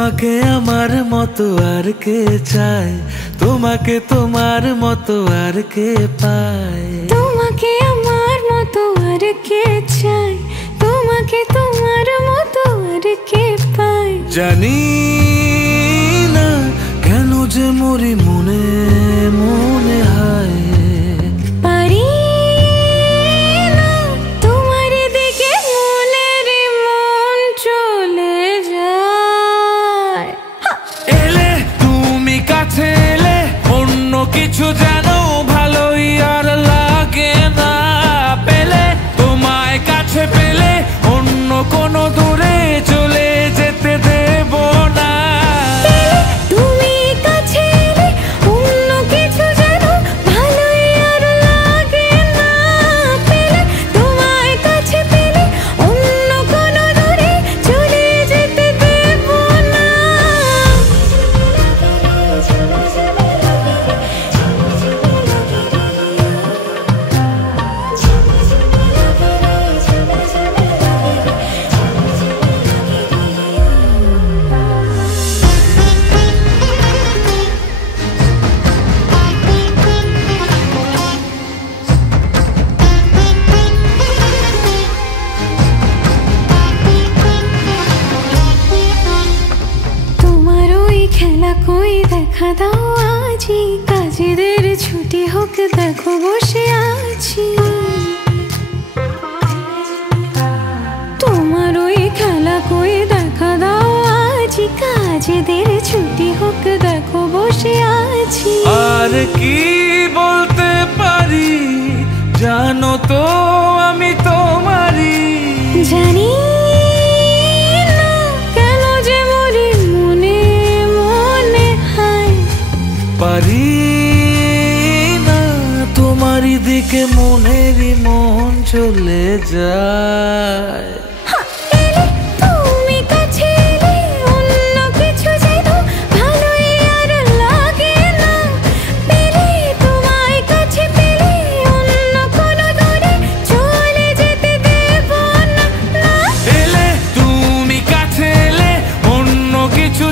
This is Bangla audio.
তোমাকে আমার মতো আর কে চায়, তোমাকে তোমার মতো আর কে পায়। তোমাকে আমার মতো আর কে চায়, তোমাকে তোমার মতো আর কে পায়। জানি না কেন যে মরি মনে মনে হয়, পারি না তোমার দিকে মনের মন চলে যায়। এলে তুমি কাছে এলে অন্য কিছু যেন ভালোই আর লাগে না। পেলে তোমায় কাছে পেলে অন্য কোনো দূরে চলে যেতে দেব না। তুমি কাছে এলে অন্য কিছু যেন ভালোই আর লাগে না। পেলে তোমায় কাছে পেলে অন্য কোনো দূরে চলে যেতে দেব না। তোমার ওই খেলা কই দেখা দাও আজি, কাজেদের ছুটি হোক দেখো বসে আছি। তোমার ওই খেলা কই দেখা দাও আজি, কাজেদের ছুটি হোক দেখো বসে আছি। আর কি বলতে পারি জানো তো আমি তোমারই। জানি না কেন যে মরি মনে মনে হয়, পারি না তোমারই দিকে মনেরই মন চলে যায়। এলে তুমি কাছে এলে অন্য কিছু যেন ভালোই আর লাগে না। পেলে তোমায় কাছে পেলে অন্য কোনো দূরে চলে যেতে দেব না। এলে তুমি কাছে এলে অন্য কিছু